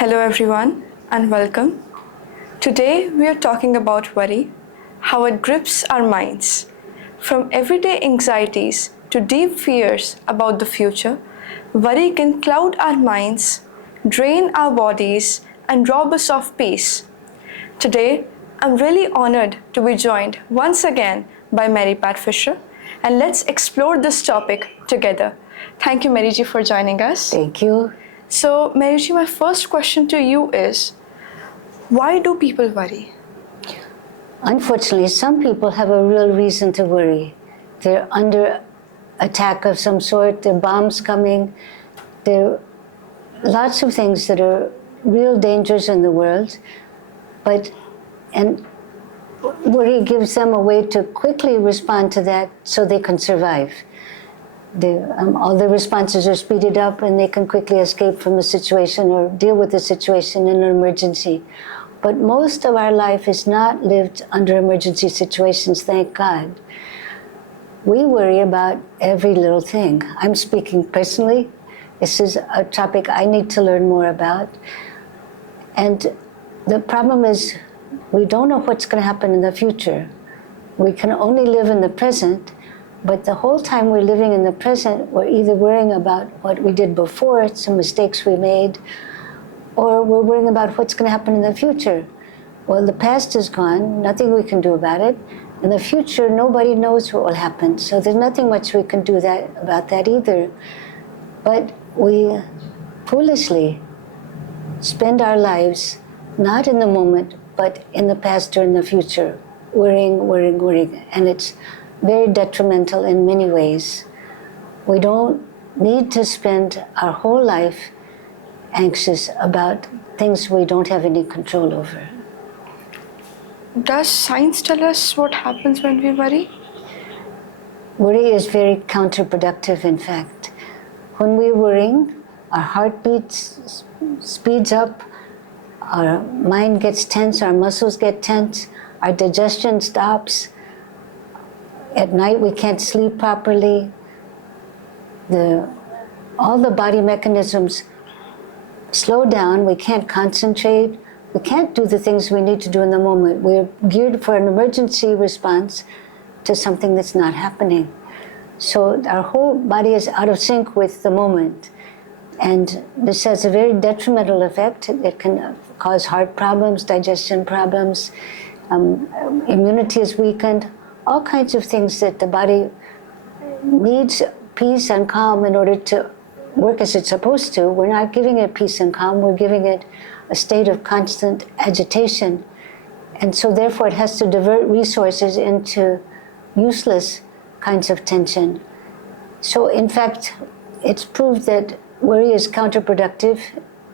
Hello everyone and welcome. Today we are talking about worry, how it grips our minds. From everyday anxieties to deep fears about the future, worry can cloud our minds, drain our bodies, and rob us of peace. Today, I'm really honored to be joined once again by Mary Pat Fisher, and let's explore this topic together. Thank you, Mary Ji, for joining us. Thank you. So, Mary Ji, my first question to you is, why do people worry? Unfortunately, some people have a real reason to worry. They're under attack of some sort, there are bombs coming, there are lots of things that are real dangers in the world, and worry gives them a way to quickly respond to that so they can survive. All their responses are speeded up and they can quickly escape from the situation or deal with the situation in an emergency. But most of our life is not lived under emergency situations, thank God. We worry about every little thing. I'm speaking personally. This is a topic I need to learn more about. And the problem is we don't know what's going to happen in the future. We can only live in the present. But the whole time we're living in the present, we're either worrying about what we did before, some mistakes we made, or we're worrying about what's going to happen in the future. Well, the past is gone, nothing we can do about it. In the future, nobody knows what will happen, so there's nothing much we can do about that either. But we foolishly spend our lives not in the moment, but in the past or in the future, worrying, and it's very detrimental in many ways. We don't need to spend our whole life anxious about things we don't have any control over. Does science tell us what happens when we worry? Worry is very counterproductive, in fact. When we're worrying, our heartbeat speeds up, our mind gets tense, our muscles get tense, our digestion stops. At night we can't sleep properly. All the body mechanisms slow down, we can't concentrate, we can't do the things we need to do in the moment. We're geared for an emergency response to something that's not happening. So our whole body is out of sync with the moment. And this has a very detrimental effect. It can cause heart problems, digestion problems, immunity is weakened, all kinds of things that the body needs peace and calm in order to work as it's supposed to. We're not giving it peace and calm, we're giving it a state of constant agitation. And so therefore it has to divert resources into useless kinds of tension. So in fact, it's proved that worry is counterproductive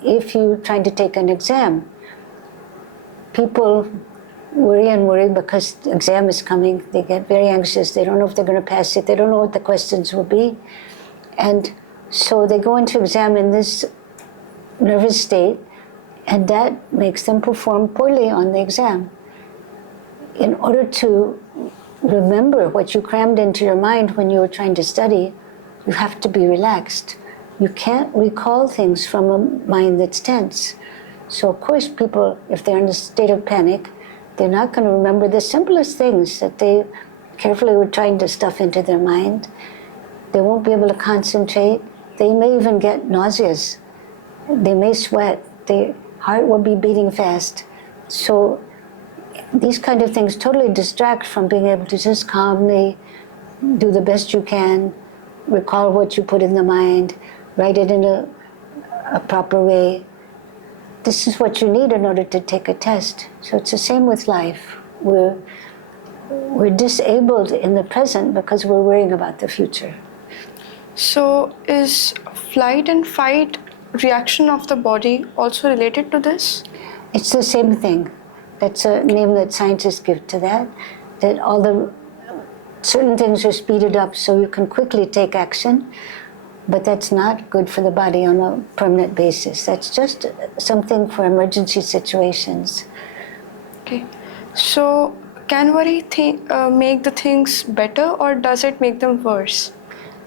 if you're trying to take an exam. People worry because the exam is coming. They get very anxious. They don't know if they're going to pass it. They don't know what the questions will be. And so they go into exam in this nervous state, and that makes them perform poorly on the exam. In order to remember what you crammed into your mind when you were trying to study, you have to be relaxed. You can't recall things from a mind that's tense. So of course people, if they're in a state of panic, they're not going to remember the simplest things that they carefully were trying to stuff into their mind. They won't be able to concentrate. They may even get nauseous. They may sweat. Their heart will be beating fast. So these kind of things totally distract from being able to just calmly do the best you can, recall what you put in the mind, write it in a proper way. This is what you need in order to take a test. So it's the same with life. We're disabled in the present because we're worrying about the future. So is flight and fight reaction of the body also related to this? It's the same thing. That's a name that scientists give to that all the certain things are speeded up so you can quickly take action. But that's not good for the body on a permanent basis. That's just something for emergency situations. Okay. So can worry make the things better, or does it make them worse?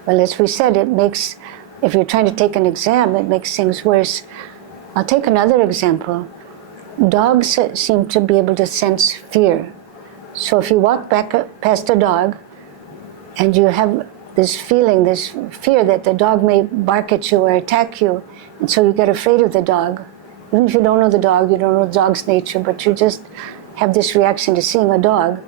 Well, as we said, if you're trying to take an exam, it makes things worse. I'll take another example. Dogs seem to be able to sense fear. So if you walk back past a dog and you have this feeling, this fear that the dog may bark at you or attack you, and so you get afraid of the dog, even if you don't know the dog, you don't know the dog's nature, but you just have this reaction to seeing a dog,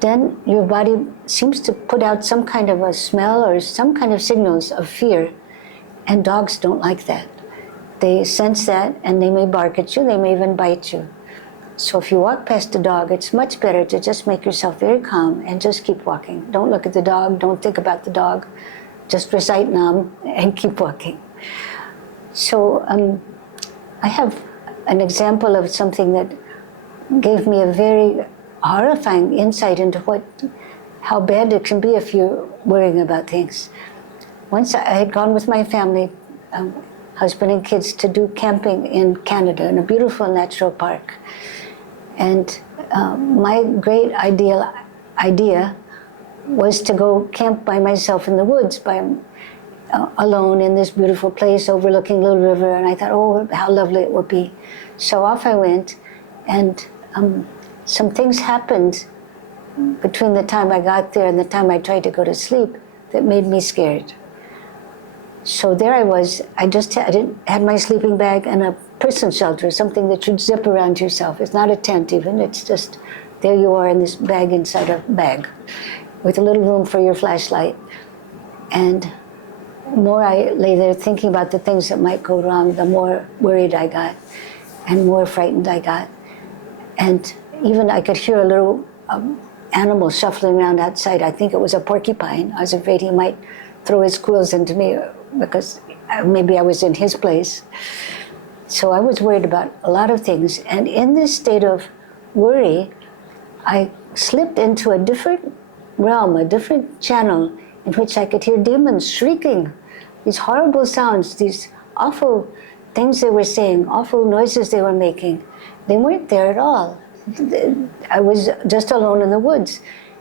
then your body seems to put out some kind of a smell or some kind of signals of fear, and dogs don't like that. They sense that, and they may bark at you, they may even bite you. So if you walk past a dog, it's much better to just make yourself very calm and just keep walking. Don't look at the dog, don't think about the dog. Just recite Naam and keep walking. So I have an example of something that gave me a very horrifying insight into how bad it can be if you're worrying about things. Once I had gone with my family, husband and kids, to do camping in Canada in a beautiful natural park. And my great idea was to go camp by myself in the woods, alone in this beautiful place overlooking Little River. And I thought, oh, how lovely it would be. So off I went, and some things happened between the time I got there and the time I tried to go to sleep that made me scared. So there I was. I had my sleeping bag and a person shelter, something that you'd zip around yourself. It's not a tent even, it's just, there you are in this bag inside a bag with a little room for your flashlight. And the more I lay there thinking about the things that might go wrong, the more worried I got and more frightened I got. And even I could hear a little animal shuffling around outside. I think it was a porcupine. I was afraid he might throw his quills into me because maybe I was in his place. So I was worried about a lot of things. And in this state of worry, I slipped into a different realm, a different channel in which I could hear demons shrieking, these horrible sounds, these awful things they were saying, awful noises they were making. They weren't there at all. I was just alone in the woods.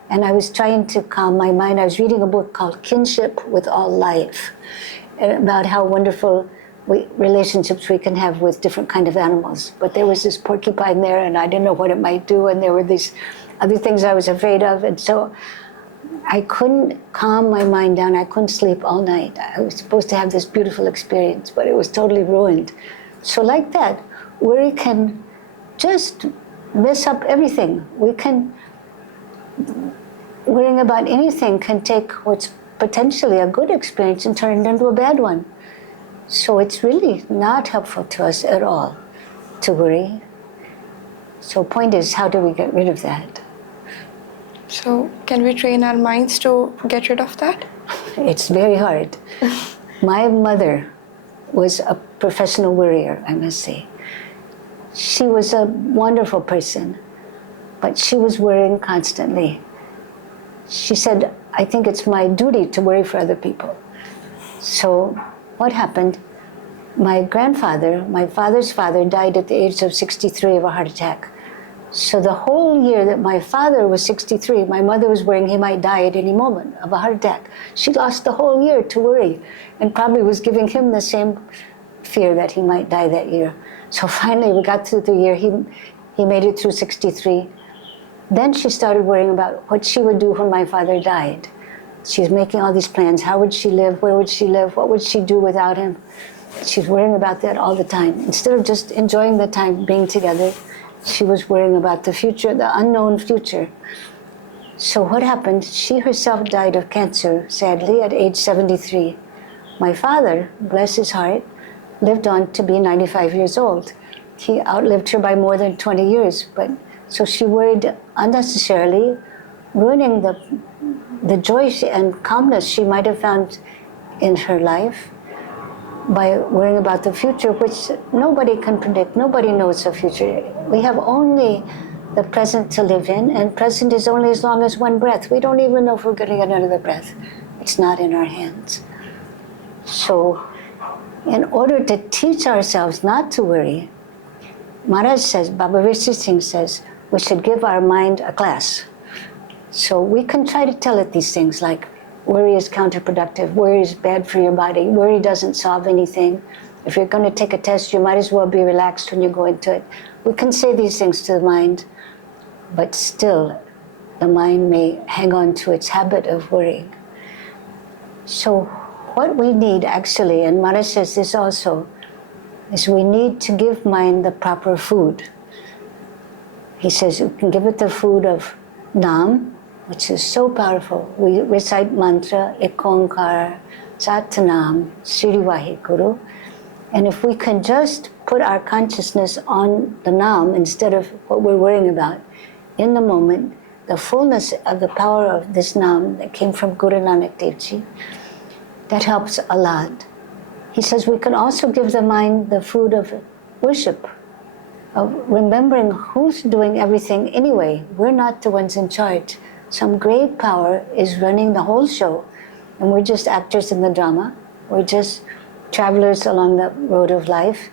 And I was trying to calm my mind. I was reading a book called Kinship with All Life, about how wonderful relationships we can have with different kind of animals. But there was this porcupine there, and I didn't know what it might do, and there were these other things I was afraid of. And so I couldn't calm my mind down. I couldn't sleep all night. I was supposed to have this beautiful experience, but it was totally ruined. So like that, worry can just mess up everything. Worrying about anything can take what's potentially a good experience and turn it into a bad one. So it's really not helpful to us at all to worry. So point is, how do we get rid of that? So can we train our minds to get rid of that? It's very hard. My mother was a professional worrier, I must say. She was a wonderful person, but she was worrying constantly. She said, I think it's my duty to worry for other people. So what happened? My grandfather, my father's father, died at the age of 63 of a heart attack. So the whole year that my father was 63, my mother was worrying he might die at any moment of a heart attack. She lost the whole year to worry, and probably was giving him the same fear that he might die that year. So finally we got through the year, he made it through 63. Then she started worrying about what she would do when my father died. She's making all these plans. How would she live? Where would she live? What would she do without him? She's worrying about that all the time. Instead of just enjoying the time being together, she was worrying about the future, the unknown future. So what happened? She herself died of cancer, sadly, at age 73. My father, bless his heart, lived on to be 95 years old. He outlived her by more than 20 years, so she worried unnecessarily, ruining the joy and calmness she might have found in her life by worrying about the future, which nobody can predict. Nobody knows the future. We have only the present to live in, and present is only as long as one breath. We don't even know if we're going to get another breath. It's not in our hands. So in order to teach ourselves not to worry, Maharaj says, Baba Virsa Singh says, we should give our mind a class. So we can try to tell it these things like, worry is counterproductive, worry is bad for your body, worry doesn't solve anything, If you're going to take a test, you might as well be relaxed when you go into it. We can say these things to the mind, but still the mind may hang on to its habit of worrying. So what we need actually, and Maharaj says this also, is we need to give mind the proper food. He says you can give it the food of Naam, which is so powerful. We recite mantra, Ekonkar, Satanam, Sri Vaheguru. And if we can just put our consciousness on the Naam instead of what we're worrying about, in the moment, the fullness of the power of this Naam that came from Guru Nanak Dev Ji, that helps a lot. He says we can also give the mind the food of worship, of remembering who's doing everything anyway. We're not the ones in charge. Some great power is running the whole show, and we're just actors in the drama. We're just travelers along the road of life,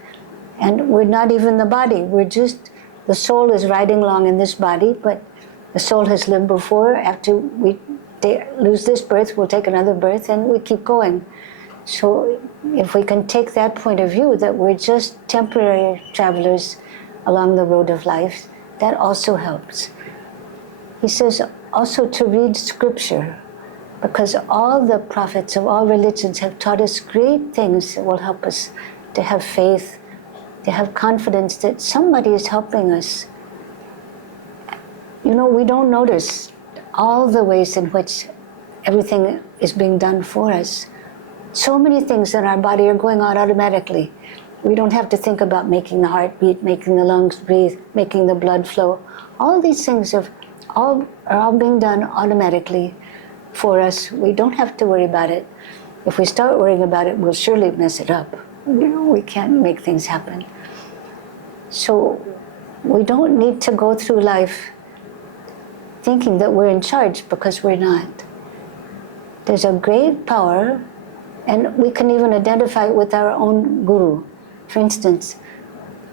and we're not even the body. We're just, the soul is riding along in this body, but the soul has lived before. After we lose this birth, we'll take another birth, and we keep going. So if we can take that point of view, that we're just temporary travelers along the road of life, that also helps. He says also to read scripture, because all the prophets of all religions have taught us great things that will help us to have faith, to have confidence that somebody is helping us. You know, we don't notice all the ways in which everything is being done for us. So many things in our body are going on automatically. We don't have to think about making the heart beat, making the lungs breathe, making the blood flow. All these things are all being done automatically for us. We don't have to worry about it. If we start worrying about it, we'll surely mess it up. You know, we can't make things happen. So we don't need to go through life thinking that we're in charge, because we're not. There's a great power, and we can even identify it with our own guru. For instance,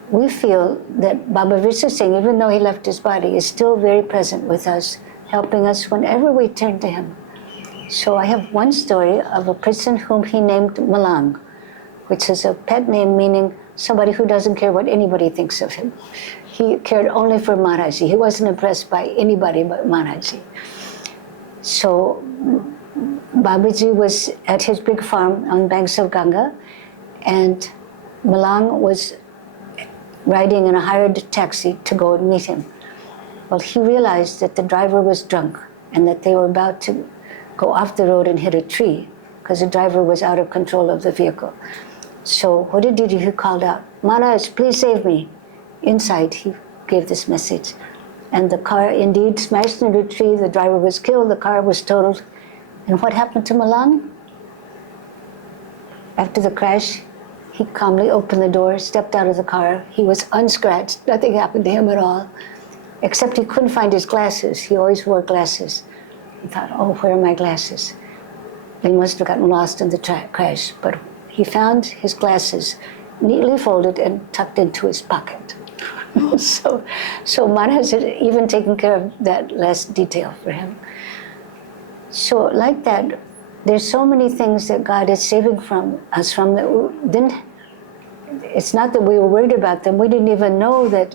we feel that Baba Virsa Singh, even though he left his body, is still very present with us, helping us whenever we turn to him. So I have one story of a person whom he named Malang, which is a pet name meaning somebody who doesn't care what anybody thinks of him. He cared only for Maharaji. He wasn't impressed by anybody but Maharaji. So Babaji was at his big farm on banks of Ganga, and Malang was riding in a hired taxi to go and meet him. Well, he realized that the driver was drunk and that they were about to go off the road and hit a tree because the driver was out of control of the vehicle. So what did he do? He called out, "Maharaj, please save me." Inside, he gave this message. And the car indeed smashed into a tree. The driver was killed. The car was totaled. And what happened to Malang? After the crash, he calmly opened the door, stepped out of the car. He was unscratched. Nothing happened to him at all, except he couldn't find his glasses. He always wore glasses. He thought, oh, where are my glasses? They must have gotten lost in the crash. But he found his glasses neatly folded and tucked into his pocket. So Maharaj had even taken care of that last detail for him. So like that, there's so many things that God is saving from us from that we didn't. It's not that we were worried about them. We didn't even know that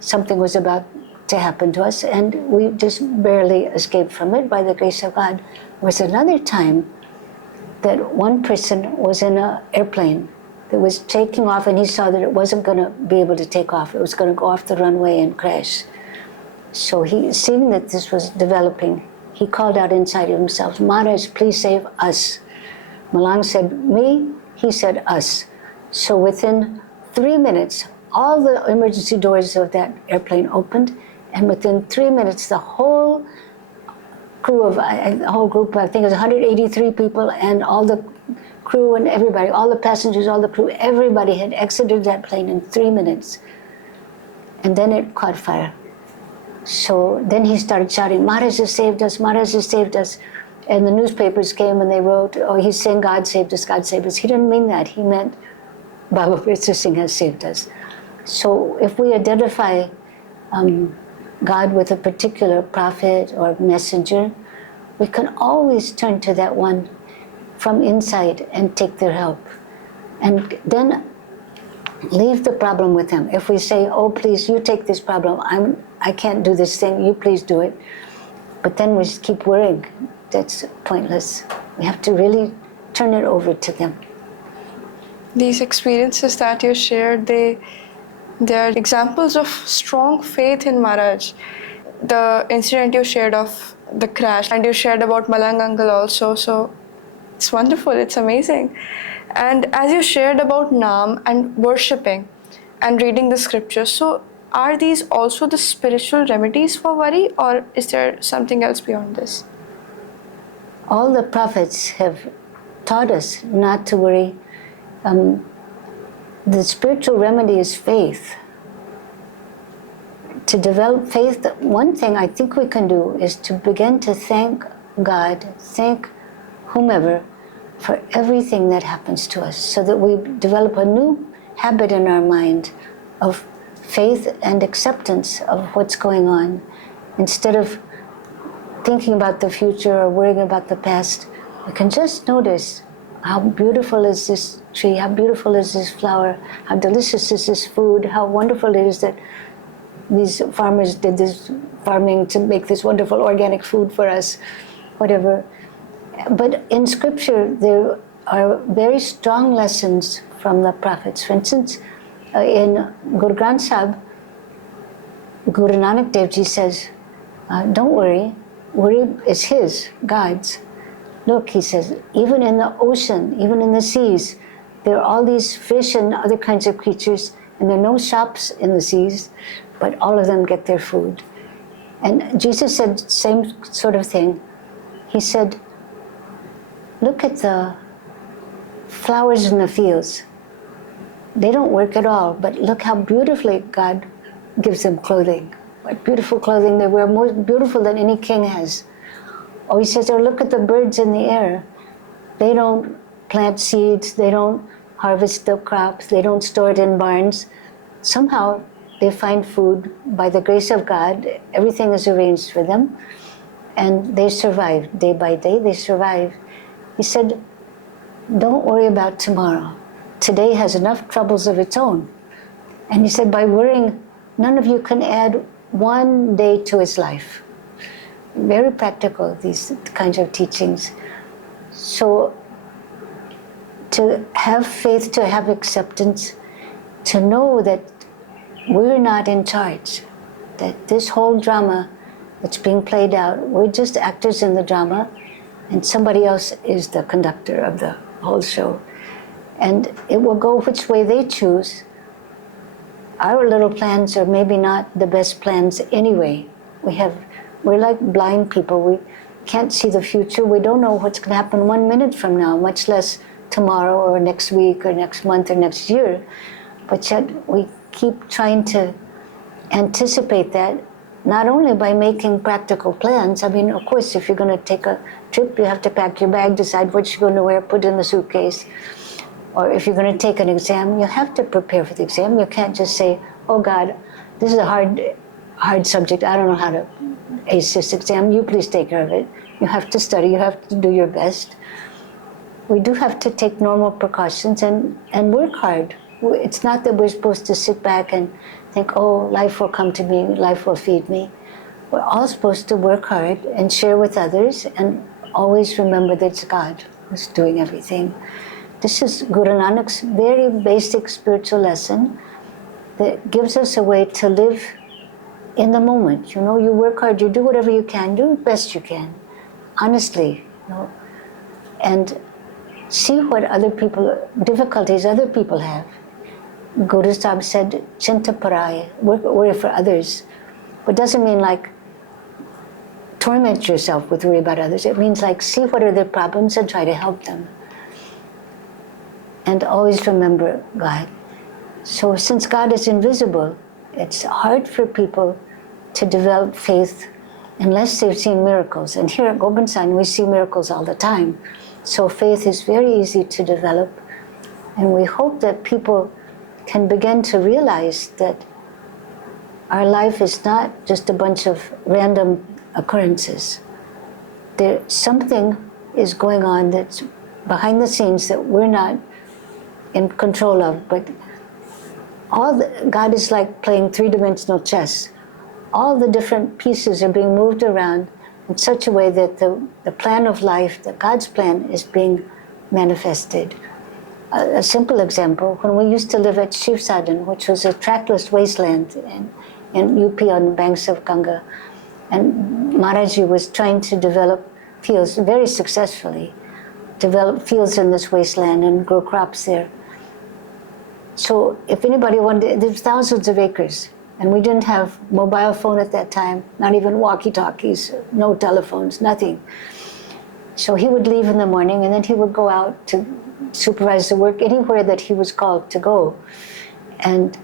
something was about to happen to us, and we just barely escaped from it by the grace of God. There was another time that one person was in an airplane that was taking off, and he saw that it wasn't going to be able to take off. It was going to go off the runway and crash. So he, seeing that this was developing, he called out inside of himself, "Maharaj, please save us." Malang said, "Me?" He said, "Us." So within 3 minutes, all the emergency doors of that airplane opened, and within 3 minutes, the whole crew of, the whole group, I think it was 183 people, and all the crew and everybody, all the passengers, all the crew, everybody had exited that plane in 3 minutes. And then it caught fire. So then he started shouting, "Maharaj has saved us, Maharaj has saved us." And the newspapers came and they wrote, "Oh, he's saying God saved us, God saved us." He didn't mean that. He meant Baba Virsa Singh has saved us. So if we identify God with a particular prophet or messenger, we can always turn to that one from inside and take their help. And then leave the problem with him. If we say, oh, please, you take this problem, I can't do this thing, you please do it. But then we just keep worrying. That's pointless. We have to really turn it over to them. These experiences that you shared, they're examples of strong faith in Maharaj. The incident you shared of the crash, and you shared about Malang Uncle also, so it's wonderful, it's amazing. And as you shared about Naam and worshipping and reading the scriptures, so are these also the spiritual remedies for worry, or is there something else beyond this? All the prophets have taught us not to worry. The spiritual remedy is faith. To develop faith, one thing I think we can do is to begin to thank God, thank whomever for everything that happens to us, so that we develop a new habit in our mind of faith and acceptance of what's going on. Instead of thinking about the future or worrying about the past, we can just notice how beautiful is this tree, how beautiful is this flower, how delicious is this food, how wonderful it is that these farmers did this farming to make this wonderful organic food for us, whatever. But in scripture, there are very strong lessons from the prophets. For instance, in Guru Granth Sahib, Guru Nanak Dev Ji says, don't worry, worry is his, God's. Look, he says, even in the ocean, even in the seas, there are all these fish and other kinds of creatures, and there are no shops in the seas, but all of them get their food. And Jesus said the same sort of thing. He said, look at the flowers in the fields. They don't work at all, but look how beautifully God gives them clothing. What beautiful clothing they wear, more beautiful than any king has. Oh, he says, oh, look at the birds in the air. They don't plant seeds, they don't harvest the crops, they don't store it in barns. Somehow they find food by the grace of God. Everything is arranged for them, and they survive. Day by day, they survive. He said, don't worry about tomorrow. Today has enough troubles of its own. And he said, by worrying, none of you can add one day to his life. Very practical, these kinds of teachings. So to have faith, to have acceptance, to know that we're not in charge, that this whole drama that's being played out, we're just actors in the drama, and somebody else is the conductor of the whole show. And it will go which way they choose. Our little plans are maybe not the best plans anyway. We're like blind people. We can't see the future. We don't know what's going to happen 1 minute from now, much less tomorrow or next week or next month or next year. But yet we keep trying to anticipate that, not only by making practical plans. I mean, of course, if you're going to take a trip, you have to pack your bag, decide what you're going to wear, put it in the suitcase. Or if you're going to take an exam, you have to prepare for the exam. You can't just say, oh God, this is a hard subject. I don't know how to ace this exam. You please take care of it. You have to study. You have to do your best. We do have to take normal precautions and work hard. It's not that we're supposed to sit back and think, oh, life will come to me, life will feed me. We're all supposed to work hard and share with others, and always remember that it's God who's doing everything. This is Guru Nanak's very basic spiritual lesson that gives us a way to live in the moment. You know, you work hard, you do whatever you can, do the best you can, honestly, you know, and see what difficulties other people have. Guru Sahib said, Chinta parai, worry for others. But it doesn't mean like torment yourself with worry about others. It means like see what are their problems and try to help them. And always remember God. So since God is invisible, it's hard for people to develop faith unless they've seen miracles. And here at Gobind we see miracles all the time. So faith is very easy to develop. And we hope that people can begin to realize that our life is not just a bunch of random occurrences. Something is going on that's behind the scenes that we're not in control of, but God is like playing three-dimensional chess. All the different pieces are being moved around in such a way that the plan of life, that God's plan, is being manifested. A simple example, when we used to live at Shivsadan, which was a trackless wasteland in UP on the banks of Ganga, and Maharaji was trying to develop fields very successfully, develop fields in this wasteland and grow crops there. So if anybody wanted, there's thousands of acres, and we didn't have mobile phone at that time, not even walkie-talkies, no telephones, nothing. So he would leave in the morning, and then he would go out to supervise the work anywhere that he was called to go. And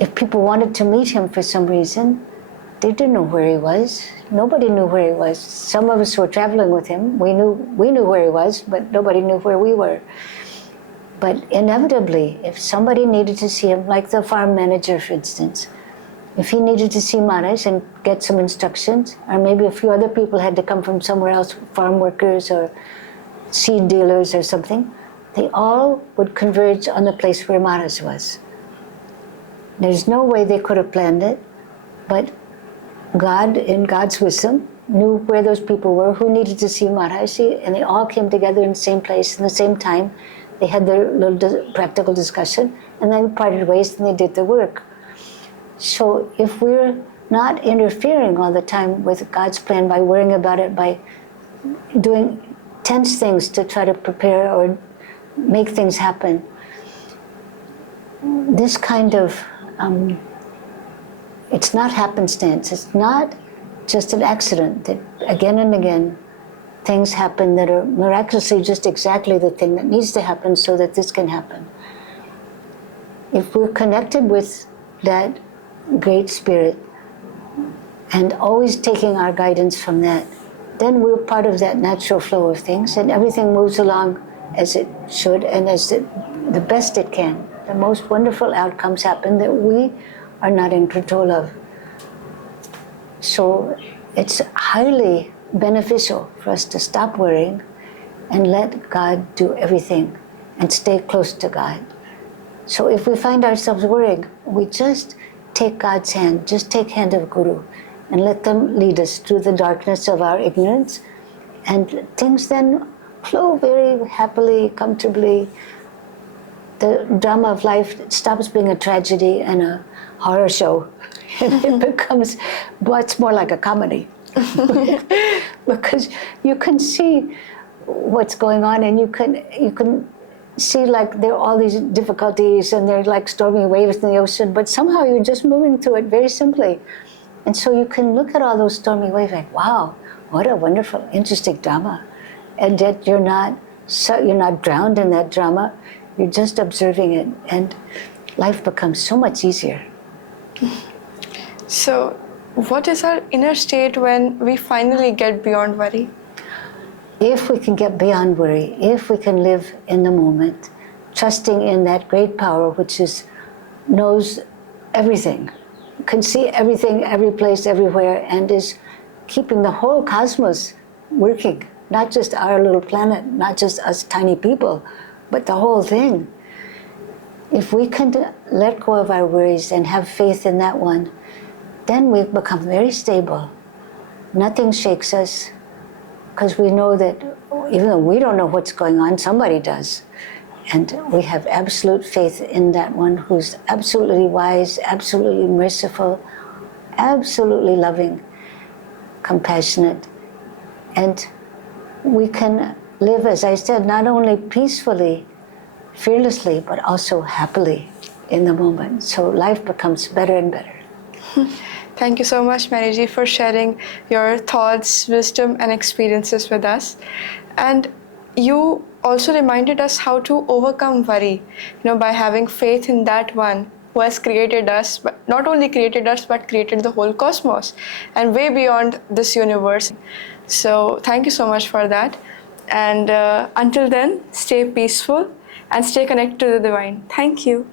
if people wanted to meet him for some reason, they didn't know where he was. Nobody knew where he was. Some of us were traveling with him. We knew where he was, but nobody knew where we were. But inevitably, if somebody needed to see him, like the farm manager, for instance, if he needed to see Maharaj and get some instructions, or maybe a few other people had to come from somewhere else, farm workers or seed dealers or something, they all would converge on the place where Maharaj was. There's no way they could have planned it, but God, in God's wisdom, knew where those people were, who needed to see Maharaj, and they all came together in the same place, in the same time. They had their little practical discussion, and then parted ways, and they did the work. So if we're not interfering all the time with God's plan by worrying about it, by doing tense things to try to prepare or make things happen, this kind of, it's not happenstance. It's not just an accident that again and again things happen that are miraculously just exactly the thing that needs to happen so that this can happen. If we're connected with that great spirit and always taking our guidance from that, then we're part of that natural flow of things, and everything moves along as it should and as the best it can. The most wonderful outcomes happen that we are not in control of. So it's highly beneficial for us to stop worrying and let God do everything and stay close to God. So if we find ourselves worrying, we just take God's hand, just take hand of Guru, and let them lead us through the darkness of our ignorance, and things then flow very happily, comfortably. The drama of life stops being a tragedy and a horror show, and it becomes what's more like a comedy. Because you can see what's going on, and you can see like there are all these difficulties and there are like stormy waves in the ocean, but somehow you're just moving through it very simply. And so you can look at all those stormy waves like, wow, what a wonderful, interesting drama. And yet you're not drowned in that drama, you're just observing it, and life becomes so much easier. So what is our inner state when we finally get beyond worry? If we can get beyond worry, if we can live in the moment, trusting in that great power which knows everything, can see everything, every place, everywhere, and is keeping the whole cosmos working, not just our little planet, not just us tiny people, but the whole thing. If we can let go of our worries and have faith in that one, then we become very stable. Nothing shakes us, because we know that even though we don't know what's going on, somebody does. And we have absolute faith in that one who's absolutely wise, absolutely merciful, absolutely loving, compassionate. And we can live, as I said, not only peacefully, fearlessly, but also happily in the moment. So life becomes better and better. Thank you so much, Mariji, for sharing your thoughts, wisdom, and experiences with us. And you also reminded us how to overcome worry, by having faith in that one who has created us, but not only created us, but created the whole cosmos and way beyond this universe. So thank you so much for that. And until then, stay peaceful and stay connected to the divine. Thank you.